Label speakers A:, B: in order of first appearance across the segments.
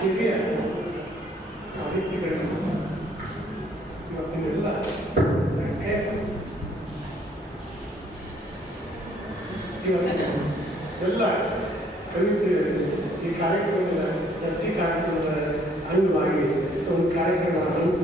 A: ಹಿರಿಯ ಸಾಹಿತಿಗಳನ್ನು ಇವತ್ತಿನೆಲ್ಲ ಎಲ್ಲ ಕವಿತೆಯಲ್ಲಿ ಈ ಕಾರ್ಯಕ್ರಮದ ಪ್ರತಿ ಕಾರ್ಯಕ್ರಮದ ಅನುವಾಗಿ ಒಂದು ಕಾರ್ಯಕ್ರಮ ಅನುಕೂಲ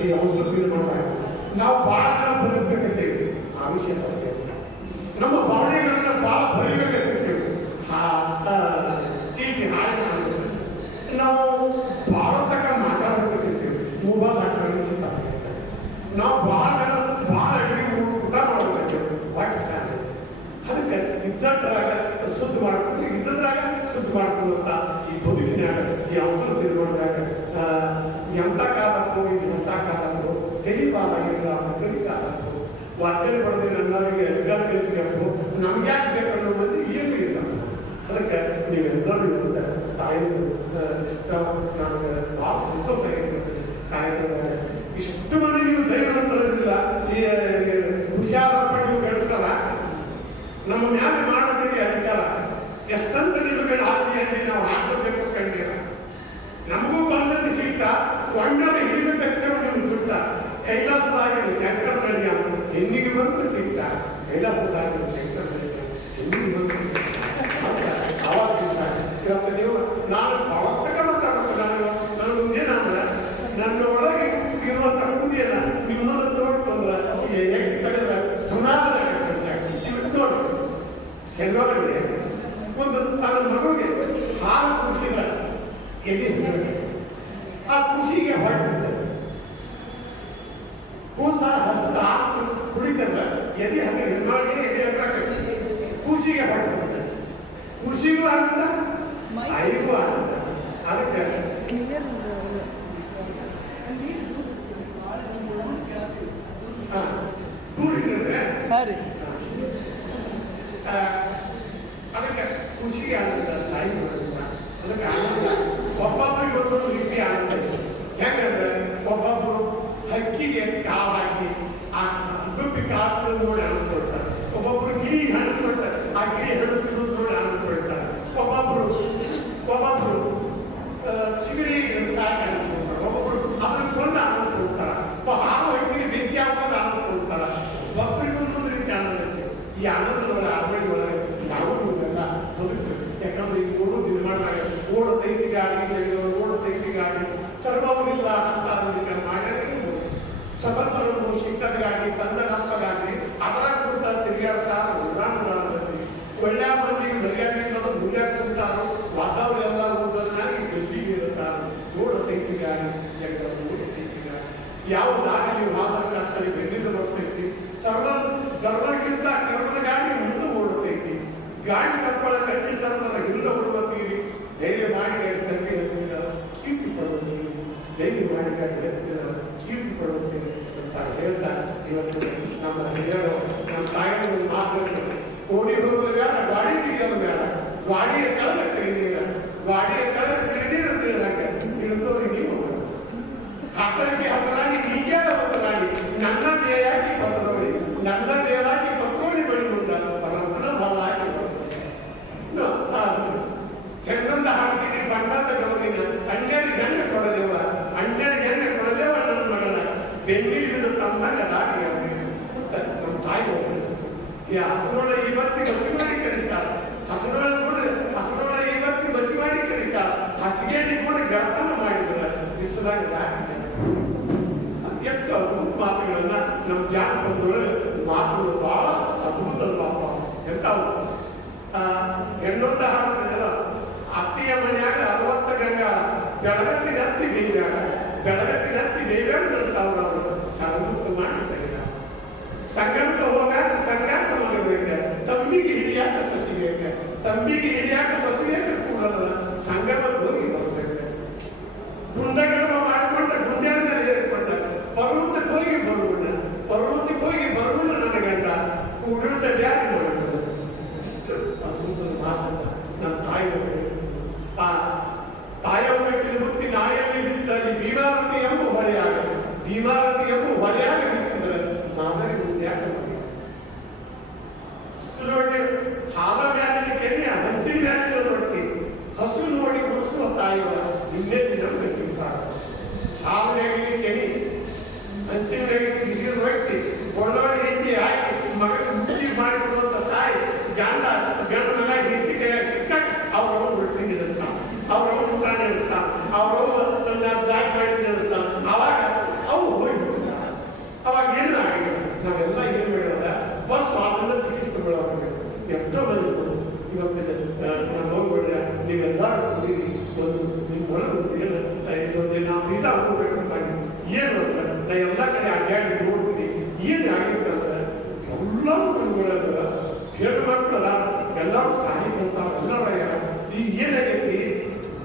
A: ಗಟ್ಟಿ ಔಷಧಿ ನೋಡ್ದಾಗ ನಾವು ಭಾಳ ಬದುಕಬೇಕಂತೇವೆ ಆ ವಿಷಯ ನಮ್ಮ ಭಾವನೆಗಳನ್ನ ಭಾಳ ಬರಿಬೇಕಂತ ಎಲ್ಲರೂ ಇರುತ್ತೆ ಇಷ್ಟ ನನಗೆ ಭಾಳ ಸಂತೋಷ ಆಗಿರುತ್ತೆ ಇಷ್ಟು ಮಂದಿ ನೀವು ಧೈರ್ಯ ಅಂತರದಿಲ್ಲ ಈ ಹುಷಾರಪ್ಪ ನೀವು ಬೆಳೆಸಲ್ಲ ನಮ್ಮ ಮ್ಯಾಲೆ ಮಾಡೋದಿಗೆ ಅಧಿಕಾರ ಎಷ್ಟಂತ ನಿಮಗೆ ಆತ್ಮೀಯತೆ ನಾವು ಹಾಕಬೇಕು ಕಂಡಿರ ನಮಗೂ ಬಂದದ್ದು ಸಿಗ್ತ ಕೊಂಡಲ್ಲಿ ಹಿಡಿದಬೇಕು ನಿಮ್ಗೆ ಸುತ್ತ ಕೈಲಾಸದಾಗಿ ಶಂಕರ ಕಲ್ಯಾಣ ಹೆಣ್ಣಿಗೆ ಬಂದು ಸಿಗ್ತ ಕೈಲಾಸ ಹೆಣ್ಣೊಳಗೆ ಒಂದು ತನ್ನ ಮಗುವಿಗೆ ಹಾಲು ಕುಡಿಸಿದ ಎದೆ ಆ ಖುಷಿಗೆ ಹೊರಟುತ್ತೆ ಕೂಸ ಹಸ್ತ ಕುಡಿತಲ್ಲ ಎದೆ ಹಂಗೆ ನಿರ್ಮಾಣ ಎದೆ ಹಂಗ. ಖುಷಿಗೆ ಹೊರಟುತ್ತೆ ಖುಷಿಗೂ ಆಗಲ್ಲ ಐಗೂ ಆಗಲ್ಲ ಅದಕ್ಕೆ ಆಕಳನ್ನು ನೋಡಿ ಹಣ್ಣು ಕೊಟ್ಟ ಒಬ್ಬೊಬ್ರು ಗಿಳಿ ಹಣ್ಣು ಕೊಟ್ಟ ಆ ಗಿಳಿ ಹಣ್ಣು ಯಾವ ದಾರಿಯಲ್ಲಿ ಮಾದರಿ ಆಗ್ತದೆ ಬೆನ್ನಿಂದ ಬರ್ತೈತಿ. ತರಣ ತರಣಕ್ಕಿಂತ ಕರ್ಮದ ಗಾಡಿ ಮುಂದೆ ಓಡುತ್ತೈತಿ. ಗಾಡಿ ಸರ್ಪಳ ಕಟ್ಟಿ ಸರ್ಪದ ಹಿಂದೆ ಓಡುತ್ತೀರಿ ಧೈರ್ಯ ಮಾಡಿ ತಂಗಿ ಹೇಳ್ತೀರ? ಕೀರ್ತಿ ಪಡುತ್ತೀರಿ ಧೈರ್ಯ ಮಾಡಿ ಹೇಳ್ತೀರ? ಕೀರ್ತಿ ಪಡುತ್ತೀರಿ ಅಂತ ಹೇಳ್ತಾ ಇವತ್ತು ನಮ್ಮ ಹಿರಿಯರು, ನಮ್ಮ ತಾಯಿಯವರು ಓಡಿ ಹೋಗೋದು ಬೇಡ ಗಾಡಿ ತೆಗೆಯೋದು ಬೇಡ. ಗಾಡಿಯ ಕಳೆದ ಇರಲಿಲ್ಲ ಗಾಡಿಯ ಕಳೆದ ತೆಗೆದಿಲ್ಲ ಅಂತ ತಿಳಿದವರಿಗೆ ನೀವು Yeah, so também é acha só se recuperando. Né?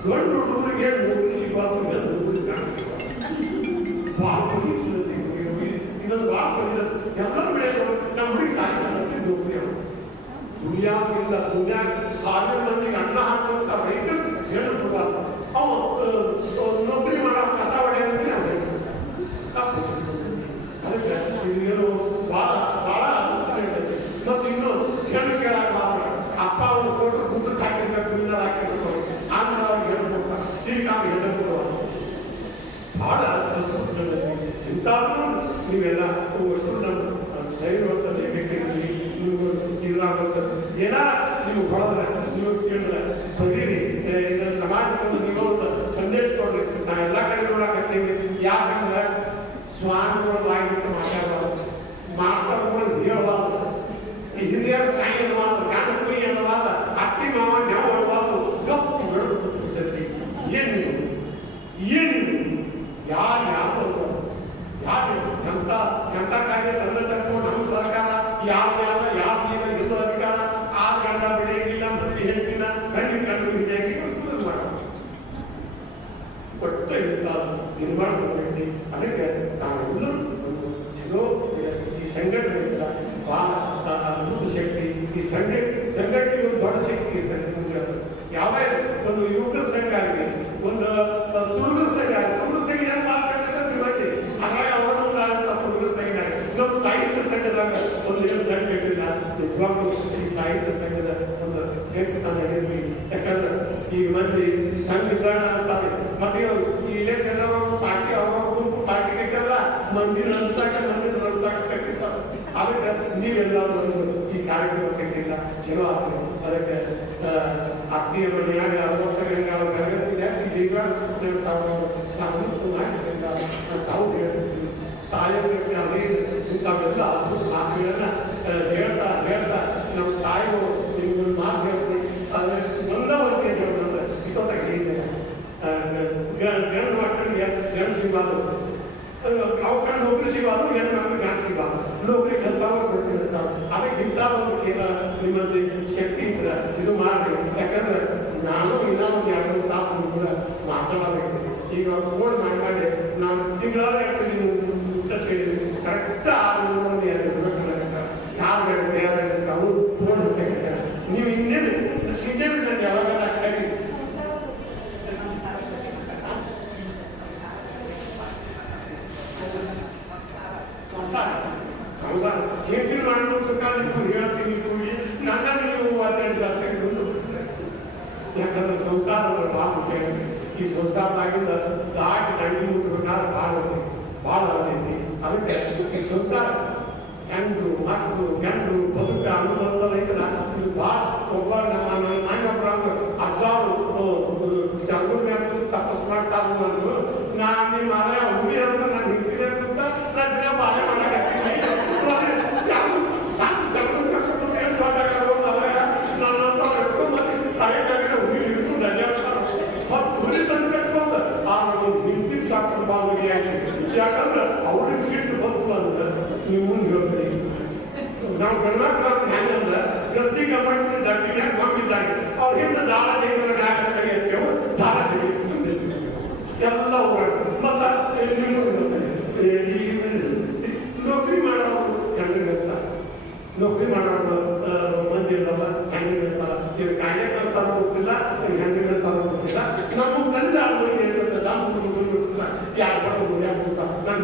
A: ಗಂಡು ಹುಡುಗರಿಗೆ ನೌಕರಿ ಸಿಗಬಾರ್ದು ಗಂಡು ಹುಡುಗರಿಗೆ ಕಾಣಿಸಿಬಾರ್ದು ಭಾಳ ಪೊಲೀಸ್ ಇದೊಂದು ಎಲ್ಲರೂ ಬೆಳೆಯೋದು ನಮ್ಮ ಹುಡುಗಿ ಸಾಯ್ತಾರೆ ನೌಕರಿ ಅವ್ರು. ದುನಿಯಾವಿಲ್ಲ ದುನಿಯಾ ಸಾವಿರ ಅನ್ನ ಹಾಕುವಂತ ರೈತರು ಅವ ಅಹ್, ನೌಕರಿ ಮಾಡೋ ಕಸ ಹೊಡೆಯೋದ್ರೆ ಅವ್ರು ತಪ್ಪು ಅದಕ್ಕೆ ಇದೇನು ಭಾಳ ಭಾಳ ಅದ್ಭುತ ಮತ್ತು ಇನ್ನು ಹೆಣ್ಣು ಕೇಳಕ್ಕೆ ಮಾತ್ರ ಅಪ್ಪ ಅವ್ರು ಕೊಟ್ಟು ಗುದ್ದಕ್ಕೆ ಹಾಕಿರ್ಬೇಕು ಇಲ್ಲ ಹಾಕಿರ್ಬೇಕು ಆಮೇಲೆ ಅವ್ರಿಗೆ ಹೇಳ್ಕೊಡ್ತಾರೆ ಈಗ ನಾವು ಹೇಳ್ಕೊಡುವ ಬಹಳ ಇಂಥವ್ರು ನೀವೆಲ್ಲ ಒಟ್ಟು ನಮ್ಮ ಧೈರ್ಯವಂತಲ್ಲಿ ಬೇಕಿರ್ತೀವಿ ನೀವು ಇರಾಗಂತ ಏನ ನೀವು ಹೊಡೆದ್ರೆ ನೀವು ಕೇಳಿದ್ರೆ ಬರೀರಿ ಇದರ ಸಮಾಜಕ್ಕೆ ನೀವು ಒಂದು ಸಂದೇಶ ಕೊಡ್ರಿ ನಾವೆಲ್ಲ ಕಡೆ ನೋಡಕತ್ತೀವಿ ಯಾಕಂದ್ರೆ ಸ್ವಾಮಿಗಳು ಆಗಿಟ್ಟು ಮಾತಾಡಬಾರ್ದು ಮಾಸ್ತರ್ಗಳು ಹೇಳಬಾರ್ದು ಈ ಹಿರಿಯರು ಕಾಯಿ ಅನ್ನಬಾರ್ದು ಗಣಪತಿ ಅನ್ನಬಾರ್ದು ಅತ್ತಿ ಮಾವ ಯಾವ ಹೇಳಬಾರ್ದು ಗಪ್ಪು ಬೆಳೆದು ಕೂತ್ಬಿಡ್ತೈತಿ ಏನಿದು ಏನಿದು ಯಾರು ಯಾರು ಯಾರು ಎಂತ ಎಂತ ಕಾಯ್ದೆ ತಂದ ತಕ್ಕೊಂಡು ನಮ್ಮ ಸರ್ಕಾರ ಯಾವ ಯಾವ ಯಾವ ಈಗ ಎಲ್ಲೋ ಅಧಿಕಾರ ಆ ಗಂಡ ಬೆಳೆಯಂಗಿಲ್ಲ ಮತ್ತೆ ಹೇಳ್ತಿಲ್ಲ ಕಣ್ಣಿ ಕಣ್ಣು ಹಿಡಿಯಂಗಿಲ್ಲ ಅಂತ ಮಾಡೋದು ಒಟ್ಟ ಇಂಥ ನಿರ್ಮಾಣ ಮಾಡಬೇಕು ಅದಕ್ಕೆ ತಾವೆಲ್ಲರೂ ಒಂದು ಚಲೋ ಈ ಸಂಘಟನೆ ಇಲ್ಲ ಬಹಳ ಅದ್ಭುತ ಶಕ್ತಿ, ಈ ಸಂಘಟನೆ ಒಂದು ದೊಡ್ಡ ಶಕ್ತಿ ಇರ್ತದೆ ಯಾವ ಒಂದು ಯುವಕರ ಸಂಘ ಆಗಲಿ, ಒಂದು ತುಳುಗರ ಸಂಘ ಆಗಲಿ. ತುಳುಗರ ಸಂಘ ಏನು ಮಾತಾಡ್ತಾರೆ ಮಾಡಿ ಹಾಗಾಗಿ ಅವರೊಂದು ಆದಂಥ ತುಳುಗರ ಸಂಘ ನಮ್ಮ ಸಾಹಿತ್ಯ ಸಂಘದಾಗ ಒಂದು ಏನು ಸಂಘ ಇರಲಿಲ್ಲ. ನಿಜವಾಗ್ಲೂ ಈ ಸಾಹಿತ್ಯ ಸಂಘದ ಒಂದು ನೇತೃತ್ವ ಇರಲಿ ಯಾಕಂದ್ರೆ ಈ ಮಂದಿ ಸಂಘ ವಿಧಾನ ಅನ್ಸ್ತಾರೆ ಮತ್ತೆ ಈ ಇಲೆಕ್ಷನ್ ಪಾರ್ಟಿ, ಅವ್ರ ಗುಂಪು ಪಾರ್ಟಿ ಬೇಕಲ್ಲ ಮಂದಿ ನಡ್ಸಾಕ ಮಂದಿ ನಡ್ಸಾಕ ಅದಕ್ಕೆ ನೀವೆಲ್ಲ ಒಂದು ಈ ಕಾರ್ಯಕ್ರಮ ಕಟ್ಟಿಲ್ಲ ಚಲೋ ಆಗ್ತದೆ ಅದಕ್ಕೆ ಆ, ಅತ್ತಿಯ ಮನೆಯಾಗ ಗಂಗಾಳ ಬೆಳಗತ್ತಿಗೆ ಇದೀಗ ತಾವು ಸಂಯುಕ್ತ ಮಾಡಿ ಸಂಘ ತಾವು ಹೇಳ್ತಿದ್ವಿ ತಾಯಿಯವರಿಗೆ ಅದೇನು ಇಂಥವೆಲ್ಲ ಅದ್ಭುತ ಮಾತುಗಳನ್ನ ಹೇಳ್ತಾ ಹೇಳ್ತಾ ನಮ್ಮ ತಾಯಿಗಳು ನಿಮ್ಗೊಂದು ಮಾತು ಹೇಳ್ತೀವಿ ಆದರೆ ಒಂದ ಹೇಳ್ಬೋದು ಇತ್ತೊತ್ತಾಗ ಹೇಳಿದ್ದೆ ಗಂಡು ಮಕ್ಕಳಿಗೆ ಗಂಡು ಸಿಗಬಾರ್ದು ಕಣ್ಣು ನೌಕರಿ ಸಿಗಬಾರ್ದು ಹೆಣ್ಣು ಮಕ್ಕಳು ಇನ್ನೊಬ್ರಿಗೆ ಗಂತಾವ್ರು ಗೊತ್ತಿರ್ತಾವ ಅದಕ್ಕೆ ಇಂಥವ್ರು ಏನ ನಿಮ್ಮಲ್ಲಿ ಶಕ್ತಿ ಇದ್ರ ಇದು ಮಾಡ್ರಿ. ಯಾಕಂದ್ರೆ ನಾನು ಇನ್ನೊಂದು ಎರಡು ತಾಸು ಮಾತಾಡೋದಕ್ಕೆ ಈಗ ಫೋನ್ ಮಾಡಿ ನಾನು ತಿಂಗಳ precisamos da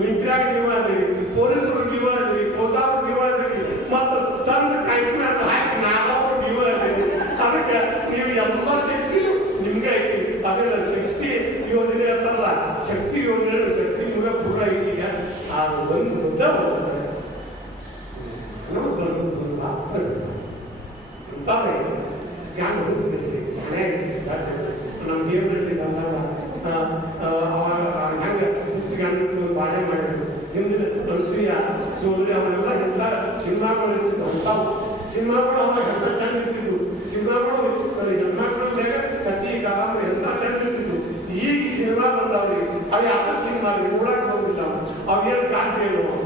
A: ಮಿಂಟ್ರಾಗ ನೀವು ಪೊಲೀಸರು ನೀವು ಅದ್ರಿ ಪೋಸಾರು ನೀವು ಅದ್ರಿ ಮತ್ತು ತಂದ ಕಾಯ್ಕೊಂಡು ನೀವು ಅದ್ರಿ ಅದಕ್ಕೆ ನಿಮಗೆ ಐತಿ. ಶಕ್ತಿ ಯೋಜನೆ ಅಂತಲ್ಲ. ಶಕ್ತಿ ಯೋಜನೆ ಶಕ್ತಿ ನಿಮಗೆ ಪೂರ ಐತಿ. ಆ ಒಂದು ಉದ್ದವು 把别人赶给我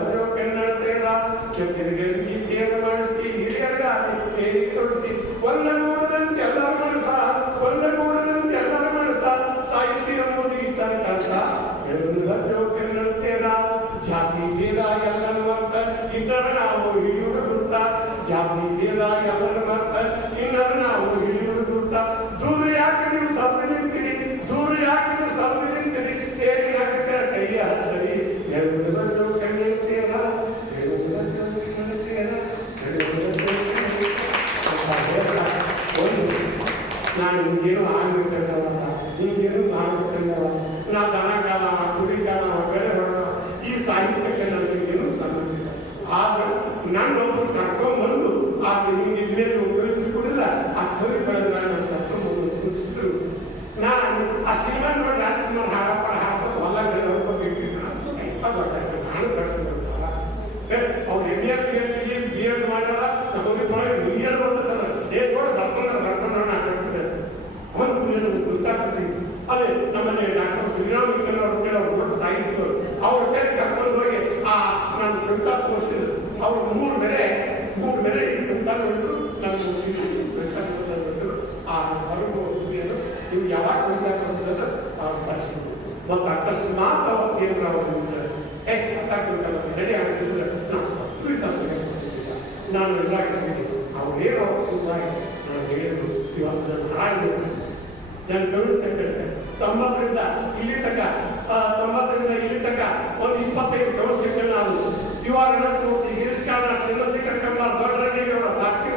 A: ಅವರು ಕನ್ನಡದ ಕೆತ್ತಿಗೆ ಗೀತೆಯನ್ನು ಮಾಡಿಸಿ ಹಿರಿಯರ ತೋರಿಸಿ ಒಂದನ್ನು ಮೂರದಂತೆ ಎಲ್ಲರೂ ಸಹ ಒಂದನ್ನು ಮಾಡಿ ಏನಾರ ಅವ್ರು ಏ ಮಾತಾಡ್ಬೇಕಲ್ಲ ರೆಡಿ ಆಗಿದ್ರೆ ನಾನು ಸತ್ತು ಕೆಲಸ ನಾನು ಇದಾಗಿದ್ದೀನಿ ಅವ್ರು ಏನೋ ಸುಮ್ಮನೆ ನಾನು ಹೇಳಿದ್ರು ಇವತ್ತು ನಾನು ಹಾಡಿದ್ರು ನಾನು ಗಮನಿಸಿರ್ತೇನೆ ತೊಂಬತ್ತರಿಂದ ಇಲ್ಲಿ ತನಕ ತೊಂಬತ್ತರಿಂದ ಇಲ್ಲಿ ತನಕ ಒಂದು ಇಪ್ಪತ್ತೈದು ಗಮನಿಸಿರ್ತೇನೆ ನಾನು ಇವಾಗ ನಾನು ಗಿರೀಶ್ ಕಾರ್ನಾಡ್ ಚಂದ್ರಶೇಖರ್ ಕಂಬಾರ್ ದೊಡ್ಡ ಶಾಸಕಿ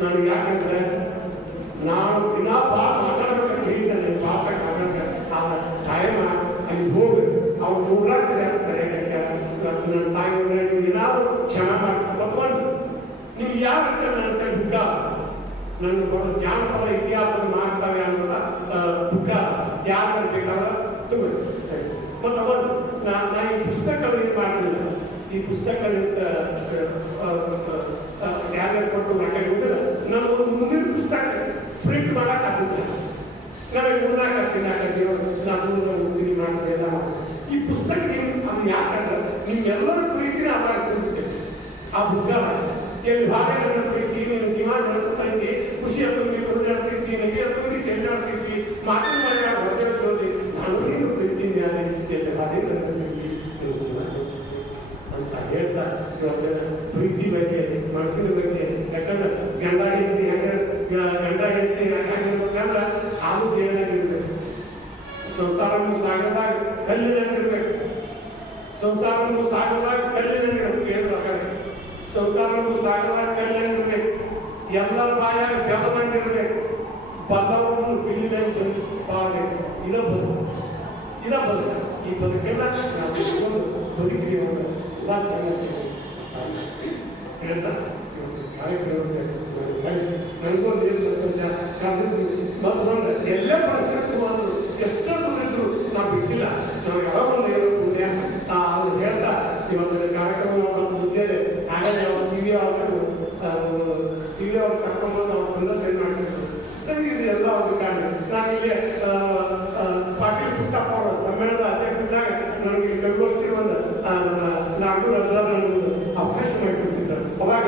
A: ನಾನು ಯಾಕಂದ್ರೆ ನಾನು ದಿನ ಮಾತಾಡ್ಬೇಕಂತ ಮಾತಾಡಬೇಕಂತ ಪಾಪ ಕಾಣಕ್ಕೆ ಆ ಟೈಮ್ ಅಲ್ಲಿ ಹೋಗಿ ಅವ್ರು ಮೂರ್ನಾಲ್ಕು ಸರಿ ಆಗ್ತಾರೆ ನನ್ನ ತಾಯಿ ನೀವು ಏನಾದ್ರು ಕ್ಷಮ ಮಾಡ್ಕೊಂಡು ನೀವು ಯಾರಂತ ರೀತಿ ನನ್ನ ಬುಕ್ಕ ನನ್ನ ಕೊಡೋ ಜಾನಪದ ಇತಿಹಾಸ ಮಾಡ್ತಾವೆ ಅನ್ನೋದ ದುಃಖ. ಯಾರು ಬೇಕಾದ್ರೆ ತುಂಬ ಮತ್ತು ಅವರು ನಾನು ಈ ಪುಸ್ತಕಗಳು ಏನು ಮಾಡಲಿಲ್ಲ ಈ ಪುಸ್ತಕಗಳಿಂದ ಯಾರ್ಯಾರು ಕೊಟ್ಟು ನಾಲ್ಕು ಹೋದ್ರೆ ನಾನು ಒಂದು ಮುಂದಿನ ಪುಸ್ತಕ ಪ್ರಿಂಟ್ ಮಾಡೋಕ್ಕಾಗುತ್ತೆ. ನನಗೆ ಮುಂದಾಕ ತಿನ್ನಾಕತ್ತೀರೋ ನಾನು ಮುಂದಿನ ಮಾಡ್ತೀನಿ ಈ ಪುಸ್ತಕ ನೀವು ಅದು ಯಾಕಂದ್ರೆ ನಿಮ್ಗೆಲ್ಲರ ಪ್ರೀತಿನ ತಿರುಗುತ್ತೆ ಆ ಬುದ್ಧ, ಎಲ್ಲಿ ಭಾಗಗಳ ಪ್ರೀತಿ ನೀನು ಜೀವ ನಡೆಸ್ತಾ ಖುಷಿ ಹತ್ತೊಂಗಿ ಕುರುಡಾಡ್ತಿದ್ದಿ ನಗೆ ಹತ್ತೊಂಗಿ ಚೆಂಡಾಡ್ತಿದ್ದಿ ಮಾತಿನ ಮನೆಯ ಹೊರಗೆ ನಾನು ನೀನು ಪ್ರೀತಿ ಮ್ಯಾಲೆ ಎಲ್ಲಿ ನನ್ನ ಪ್ರೀತಿ ಅಂತ ಹೇಳ್ತಾ ಇವತ್ತು ಪ್ರೀತಿ ಬಗ್ಗೆ, ಮನಸ್ಸಿನ ಬಗ್ಗೆ, ಯಾಕಂದ್ರೆ ಗಂಡ ಗಂಡ ಹೆಂಡತಿ ಹೆಂಗಿರ್ಬೇಕಂದ್ರೆ ಹಾಲು ಜೇನಾಗಿರ್ಬೇಕು ಸಂಸಾರವನ್ನು ಸಾಗದಾಗ ಕಲ್ಲಿನಂಗಿರ್ಬೇಕು ಸಂಸಾರವನ್ನು ಸಾಗದಾಗ ಕಲ್ಲಿನಂಗಿರ್ಬೇಕು ಏನು ಕಡೆ ಸಂಸಾರವನ್ನು ಸಾಗದಾಗ ಕಲ್ಲಿನಂಗಿರ್ಬೇಕು ಎಲ್ಲ ಬಾಯಾಗ ಬೆಳದಂಗಿರ್ಬೇಕು ಬಲ್ಲವನ್ನು ಬಿಲ್ಲಿನಂಗೆ ಬಾಗಬೇಕು ಇದ ಬದುಕು ಇದ ಬದುಕು ಈ ಬದುಕೆಲ್ಲ ನಾವು ಬದುಕಿದೀವಿ ಎಲ್ಲ ಚೆನ್ನಾಗಿ ಹೇಳ್ತಾ ಇವತ್ತು ಕಾರ್ಯಕ್ರಮಕ್ಕೆ ನಾನು ಕಳಿಸಿ ನನಗೂ ಒಂದು ಏನು ಸಂತೋಷ ಕರೆದಿದ್ದು ಮತ್ತು ಬಂದ ಎಲ್ಲೇ ಪರಿಸರಕ್ಕೆ ಬಂದು ಎಷ್ಟೋ ದೂರ ಇದ್ರು ನಾವು ಬಿಟ್ಟಿಲ್ಲ ನಾವು ಯಾವ ಒಂದು ಏನು ಪುಣ್ಯ ಆ, ಅದು ಹೇಳ್ತಾ ಇವತ್ತು ಕಾರ್ಯಕ್ರಮ ಬಂದು ಮುಂಚೆನೆ ಹಾಗಾಗಿ ಅವ್ರು ಟಿ ವಿ ಅವರು ಟಿ ವಿ ಅವ್ರು ಕರ್ಕೊಂಡ್ಬಂದು ಅವ್ರ ಸಂದರ್ಶನ ಏನ್ ಮಾಡ್ತಿದ್ರು ನನಗೆ ಇದು ಎಲ್ಲ ಒಂದು ಕಾರಣ ನಾನು ಇಲ್ಲಿ ಆ, ಆ, ಪಾಟೀಲ್ ಪುಟ್ಟಪ್ಪ ಅವರ ಸಮ್ಮೇಳನದ ಅಧ್ಯಕ್ಷರಿದ್ದಾಗ ನನಗೆ ಕವಿಗೋಷ್ಠಿ ಒಂದು ಆ, ನಾಲ್ಕು ರಜಾ ನನಗೆ ಅವಕಾಶ ಮಾಡಿಕೊಡ್ತಿದ್ದರು ಅವಾಗ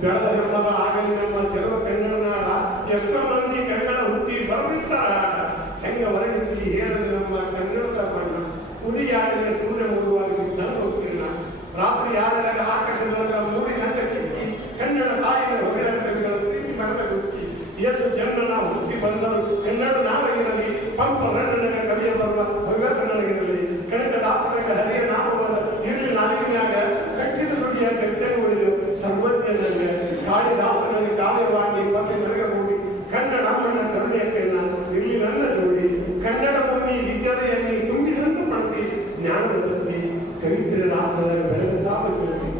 A: ಬೆಳೆದ ಹೆಮ್ಮದ ಆಗಲಿ ನಮ್ಮ ಚೆಲುವ ಕನ್ನಡ ನಾಡ ಎಷ್ಟೋ ಮಂದಿ ಕನ್ನಡ ಹುಟ್ಟಿ ಬರದಿರ್ತಾರ ಹೆಂಗ ಒರಗಿಸಿ ಹೇಳಲಿ ನಮ್ಮ ಕನ್ನಡದ ಬಣ್ಣ ಉದಿಯಾಗಲಿ ಸೂರ್ಯ ಮುಳುವಾಗ ಬಿದ್ದನು ಹೋಗ್ತಿಲ್ಲ ರಾತ್ರಿ ಯಾರಾಗ ಆಕಾಶದೊಳಗ ಮೂಡಿ ನಂಗ ಸಿಕ್ಕಿ ಕನ್ನಡ ತಾಯಿನ ಹೊಗೆಯ ಕವಿಗಳ ಪ್ರೀತಿ ಮರದ ಗುಕ್ಕಿ ಯೇಸು ಜನನ ಹುಟ್ಟಿ ಬಂದರು ಕನ್ನಡ ನಾವಾಗಿರಲಿ ಪಂಪ ರಣ್ಣನ ಕವಿಯ ಬರುವ ಹವ್ಯಾಸ ನನಗಿರಲಿ ಕನಕ ದಾಸನಾಗ ಹರಿಯ ನಾಮವಲ್ಲ ಇರಲಿ ನಾಲಿಗಿನಾಗ ಕಟ್ಟಿದ ನುಡಿಯ ಗಟ್ಟೆ ನೋಡಿಲು ಸರ್ವಜ್ಞ ನನಗೆ ಕಾಳಿದಾಸನಲ್ಲಿ ಕಾವ್ಯವಾಗಿ ಮತ್ತೆ ನನಗೆ ಹೋಗಿ ಕನ್ನಡ ಅಮ್ಮನ ಕರುಣೆಯನ್ನ ಇಲ್ಲಿ ನನ್ನ ಜೋಡಿ ಕನ್ನಡ ಭೂಮಿ ವಿದ್ಯತೆಯಲ್ಲಿ ತುಂಬಿದಂತೆ ಮಾಡ್ತಿ ಜ್ಞಾನದ ಬುದ್ಧಿ ಕವಿತ್ರೆ ರಾಮದಲ್ಲಿ ಬೆಳೆದ ತಾಪ ಜ್ಯೋತಿ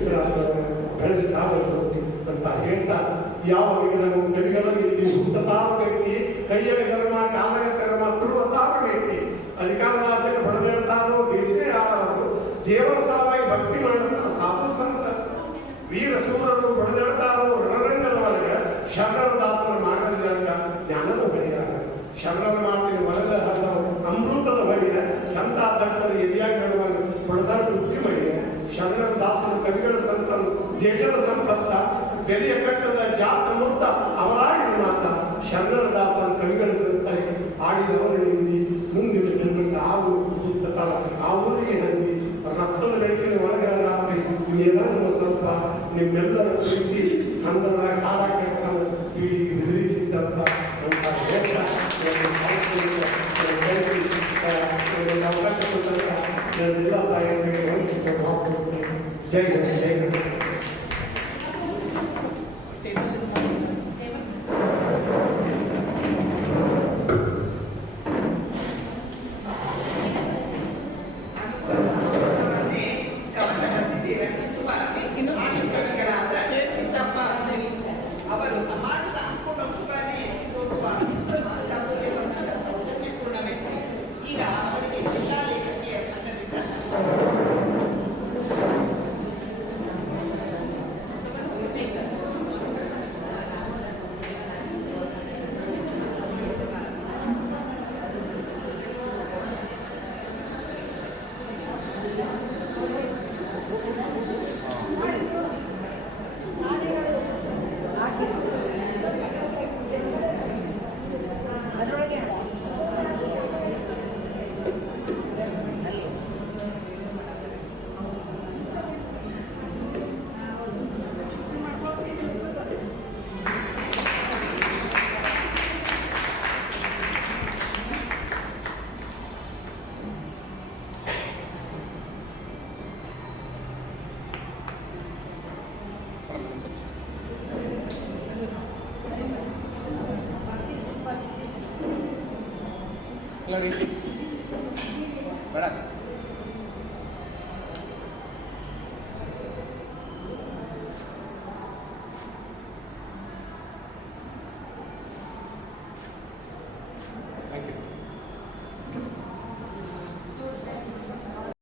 A: ಕವಿತ್ರ ಬೆಳೆಸಿ ಜ್ಯೋತಿ ಅಂತ ಹೇಳ್ತಾ ಯಾವಾಗ ನಾವು ಕವಿಗಳಲ್ಲಿ ತಾಪ ವ್ಯಕ್ತಿ, ಕೈಯ ಧರ್ಮ ಕಾಮಯ ಕರ್ಮ ಕೊಡುವ ತಾಪ ವ್ಯಕ್ತಿ. ಅಧಿಕಾರದಾಸನ ಬಡದೇಳ್ತಾರೋ ದೇಶನೇ ಆಡವರು ದೇವರ ಸಲುವಾಗಿ ಭಕ್ತಿ ಮಾಡುತ್ತಾ, ಸಾಧು ಸಂತ. ವೀರ ಸೂರರು ಬಡದೇಳ್ತಾರೋ ರಣರಂಗದ ಒಳಗೆ ಶರಣರ ದಾಸನ ಮಾಡಿದಾಗ ಜ್ಞಾನದ ಬೆಳೆಯಾಗ ಶರಣರ ಬೆಲೆಯ ಕಟ್ಟದ ಜಾತ್ರೆ ಮುಕ್ತ ಅವರಾಡಿದ ಮಾತ ಶರಣರ ದಾಸನ ಕವಿಗಳ ಆಡಿದವರು ಹಿಂದಿ ಮುಂದಿನ ಜನ್ಮಕ್ಕೆ ಆವು ತಾಲೂಕು ಆ ಊರಿಗೆ ಹಂದಿ, ರಕ್ತದ ಬೆಳಕಿನ ಒಳಗೆ ರಾತ್ರಿ ಏನಾದರೂ ಸ್ವಲ್ಪ ನಿಮ್ಮೆಲ್ಲರ ಪ್ರೀತಿ ಹಂದದಾಗ